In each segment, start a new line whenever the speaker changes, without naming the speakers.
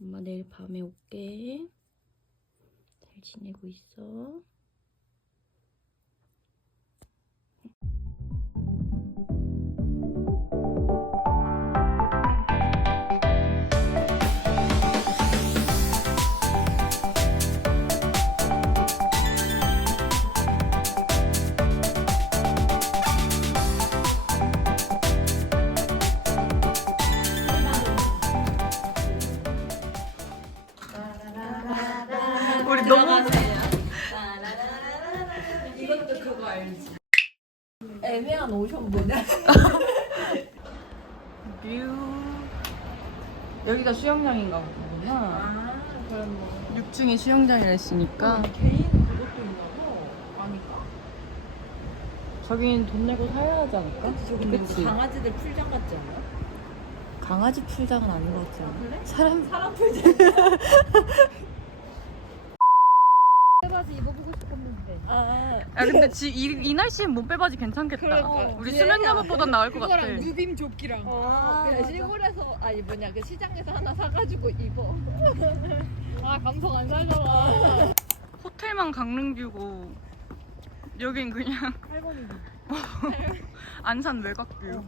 엄마 내일 밤에 올게. 잘 지내고 있어.
너무
이것도 그거 알지? 애매한 오션 뭐냐?
뷰 여기가 수영장인가 보구나
아, 그럼 뭐
6층에 수영장이라 했으니까
개인 그것도 있나고 아니까.
저긴 돈 내고 사야 하지 않을까? 그치?
강아지들 풀장 같지 않아?
강아지 풀장은 아닌 것 같지 않아?
그래?
사람
사람 풀장.
바지 입어보고 싶었는데
아,
아 근데 지, 이, 이 날씨엔 몸빼바지 괜찮겠다
그러니까.
우리
뒤에
수면 잠옷보단 나을 것 같아
그거랑 유빔 조끼랑
아, 그냥
맞아.
시골에서 아니 뭐냐 그 시장에서 하나 사가지고 입어.
아 감성 안 살려라
호텔만 강릉뷰고 여긴 그냥
할머니
안산 외곽뷰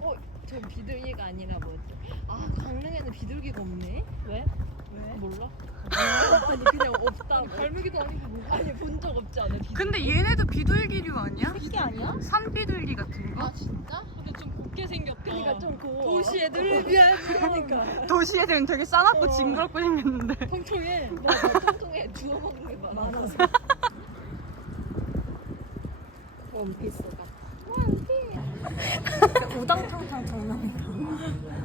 어, 저 비둘기가 아니라 뭐지? 아 강릉에는 비둘기가 없네. 왜? 왜? 몰라. 아니 그냥 없다고.
갈매기도 아니고 뭐
아니 본 적 없지 않아? 비둘기?
근데 얘네도 비둘기류 아니야?
새끼 아니야?
산비둘기 같은 거?
아 진짜?
근데 좀 곱게 생겼다
그러니까 좀 그.
도시 애들을 위한 그러니까
도시 애들은 되게 싸납고
어.
징그럽고 생겼는데
통통해
맞아 통통에 주워 먹는 게 많아서. 원피스가. 원피스. 우당탕탕 장난이다.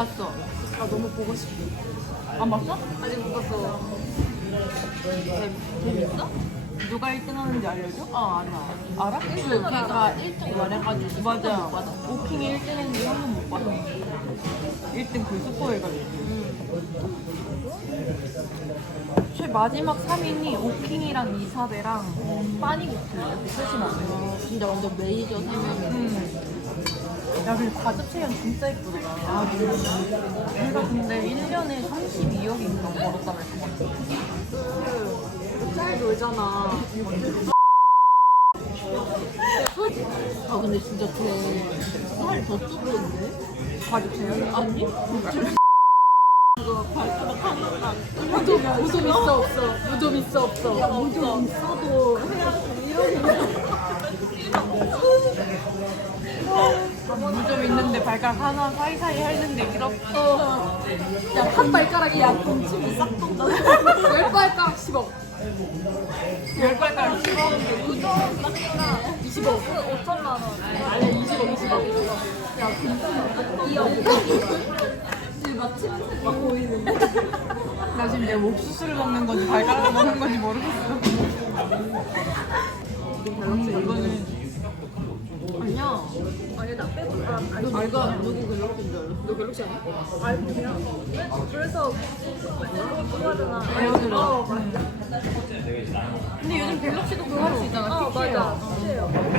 봤어
나 너무 보고 싶어.
안 봤어?
아직 못 봤어. 재밌어?
누가 1등 하는지 알려줘?
어, 알아.
알아?
그 걔가 1등 원해가지고
맞아.
못 받아.
오킹이 1등 했는데 한 번못 받아. 1등 그 스포 해가지고. 최 마지막 3인이 오킹이랑 이사배랑 빠니고트 셋이 나왔어.
진짜 완전 메이저 세 명이.
음. 야, 근데 과즙 체험 진짜 예쁘더라. 아, 걔가 근데 1년에 32억인가 벌었다며, 그거.
잘 놀잖아. 아 근데 진짜 걔살더 쭈그렸네.
과즙 체험?
아니? 그거 발가락 무좀 무좀 있어 없어 무좀 있어 없어 무좀 있어도
무좀 있는데 발가락 하나 사이사이 했는데 이렇게.
야한 발가락이 야 동치미 싹 돈다. 열 발가락 10억.
열 발가락 10억인데 무좀
20억. 5천만 원. 아니 20억 20억. 야 동치미 2억. 지금 막 침색 막 보이는데.
나 지금 내 옥수수를 먹는 건지 발가락을 먹는 건지 모르겠어. 음, 이거는
아니 나 빼고 아, 너 내가 누구 갤럭시인 줄 알았어 너 갤럭시 아니야? 아니 그냥 그래서 그거 하잖아
에어드랍.
어,
근데 요즘 갤럭시도 그거 할 수 있잖아.
어 맞아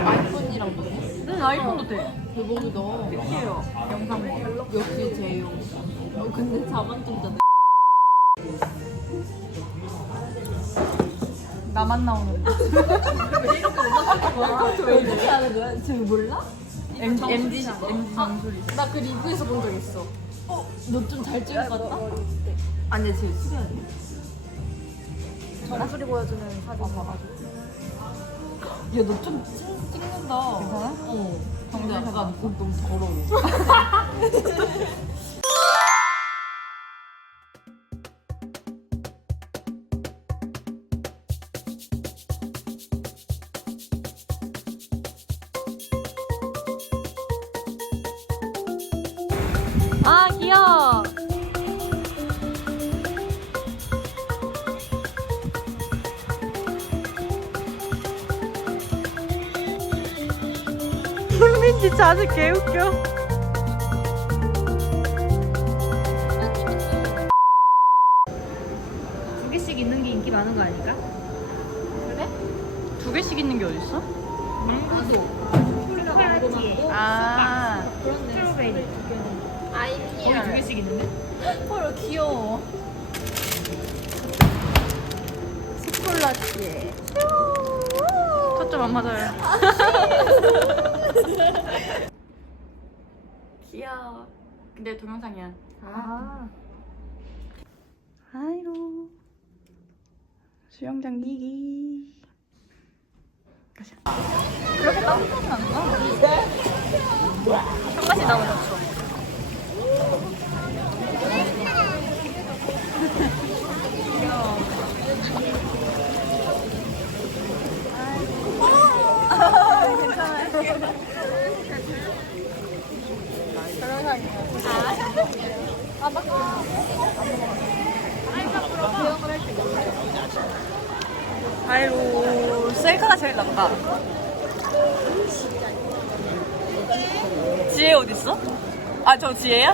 아이폰이랑 뭐
응, 아이폰도 돼.
대박이다
피해요. 영상 뭐.
역시 제이용 어, 근데 자만점자
나만.
왜 이렇게 하는 거야? 지금 몰라?
M, MG, MG 장소리.
나 그 리뷰에서 본 적 있어 어? 너 좀 잘 찍은 것 같다? 아니야 쟤 수련이
전소리 보여주는 사진 봐가지고
야 너 좀 찍는다
괜찮아?
어 근데 약간 옷 너무 더러워
아, 귀여워. 훈민지 자주 개웃겨.
개씩 있는 게 인기 많은 거 아닐까?
두 개씩 있는 게 어딨어?
나도.
초콜릿
아.
스트로베리.
아이피아.
거기 두 개씩 있는데?
헐 귀여워.
스콜라티에.
초점 안 맞아요. 귀여워. 근데 동영상이야.
아.
아이고. 수영장 기기. 그렇게 따뜻하지 않나? 한맛이 너무 좋죠. 아이고 셀카가 제일 낫다. 지혜 어디 있어? 아 저 지혜야?
야,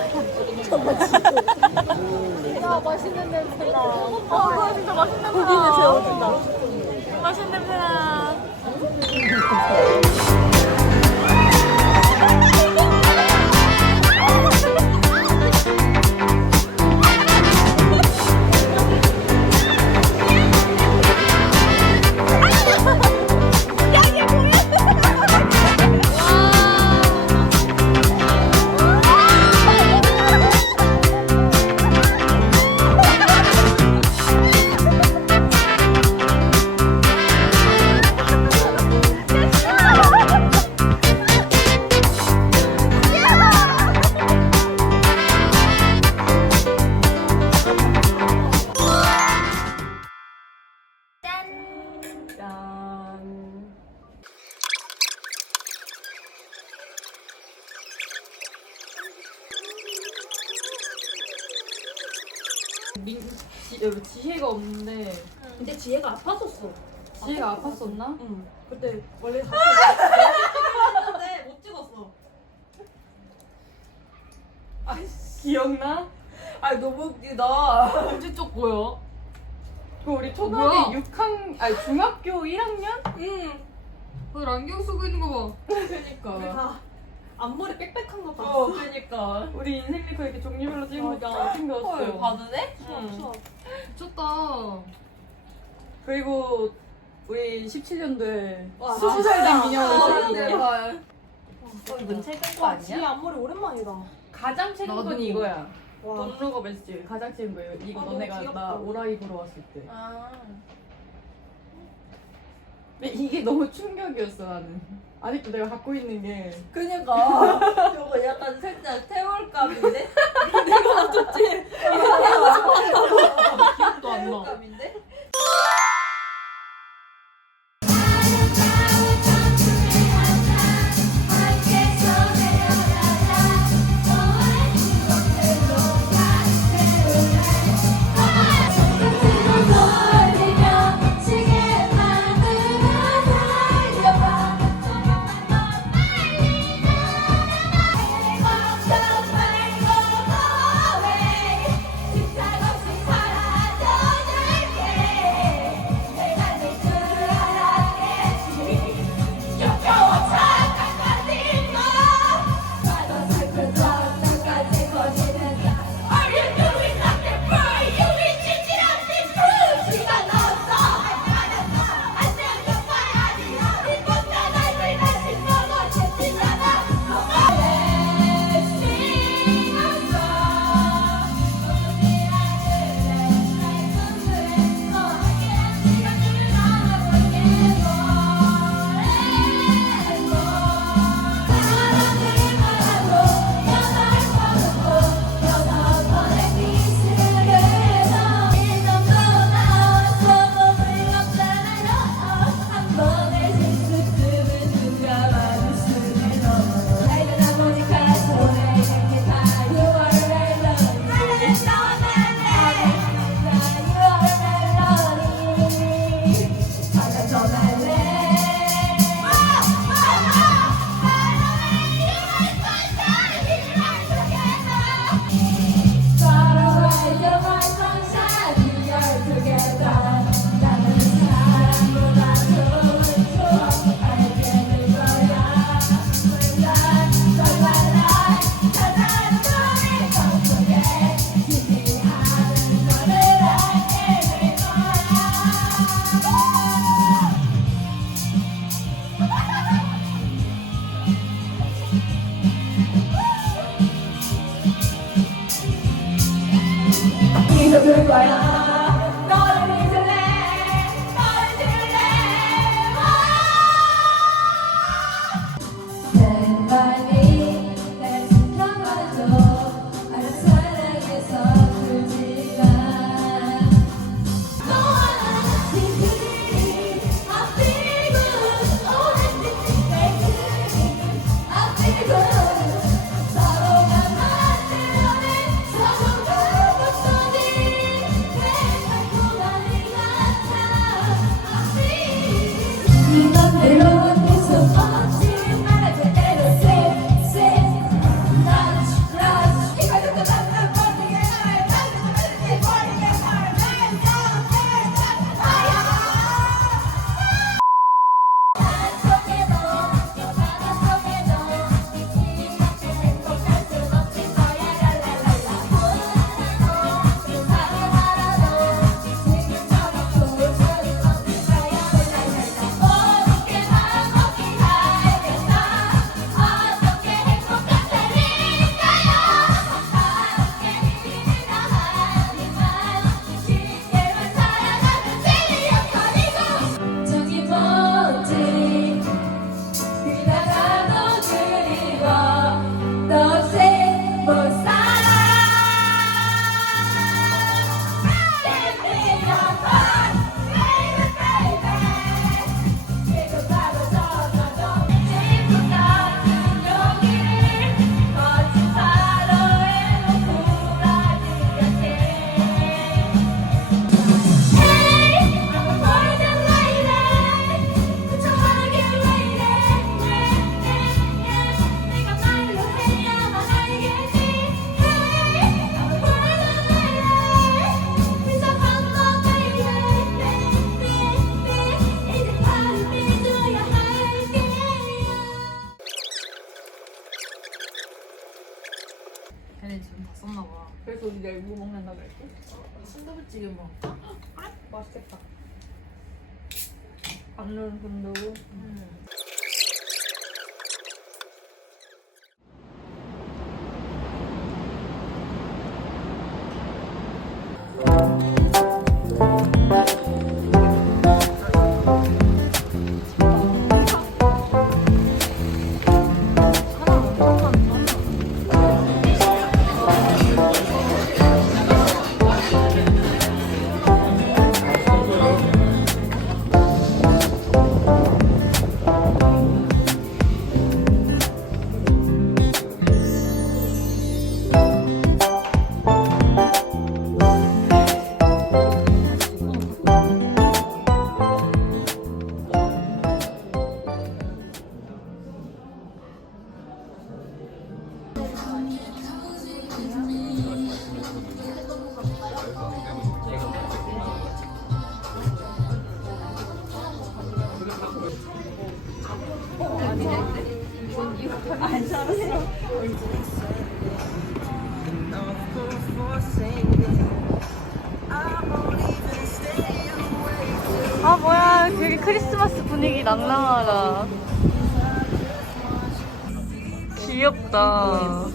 맛있는 냄새나.
아 진짜 맛있는 냄새
고기는 재워준다.
맛있는 냄새나. 민, 지, 여기 지혜가 없는데
근데 지혜가 아팠었어.
지혜가 아팠었나?
응. 그때 원래 같이
근데 못 찍었어. 아 기억나?
아 너무 웃기다.
언제 쪽 보여? 그 우리
뭐야?
초등학교 6학 아니 중학교 1학년?
응.
너 안경 쓰고 있는 거 봐.
그니까.
우리 다 앞머리 빽빽한 거
어,
봤어.
그니까. 우리 인생 리커 이렇게 종류별로 찍으니까 챙겨왔어.
헐,
봐도 돼?
수업
응.
수업.
미쳤다.
그리고 우리 17년도에
와,
스무 살된
아,
기념을
대박.
찍었는데 이건 최근 거
와, 지혜 앞머리 오랜만이다.
가장 최근
나도.
건 이거야.
와.
돈로거 베스트 가장 최근 거예요. 이거
아, 너무
너네가
귀엽다.
나 오라이 보러 왔을 때.
아.
근데 이게 너무 충격이었어 나는. 아직도 내가 갖고 있는 게
그니까. 저거 약간 살짝
맛있겠다. 안 누른 근도.
아 뭐야. 되게 크리스마스 분위기 낭낭하다. 귀엽다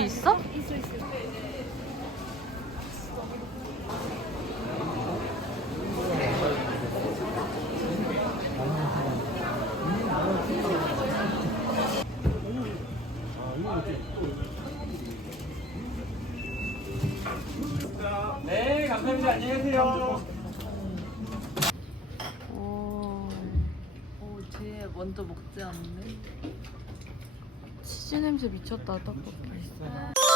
있어?
네, 감사합니다. 안녕히 계세요.
오
오, 쟤 먼저 먹지 않네.
치즈 냄새 미쳤다. 떡볶이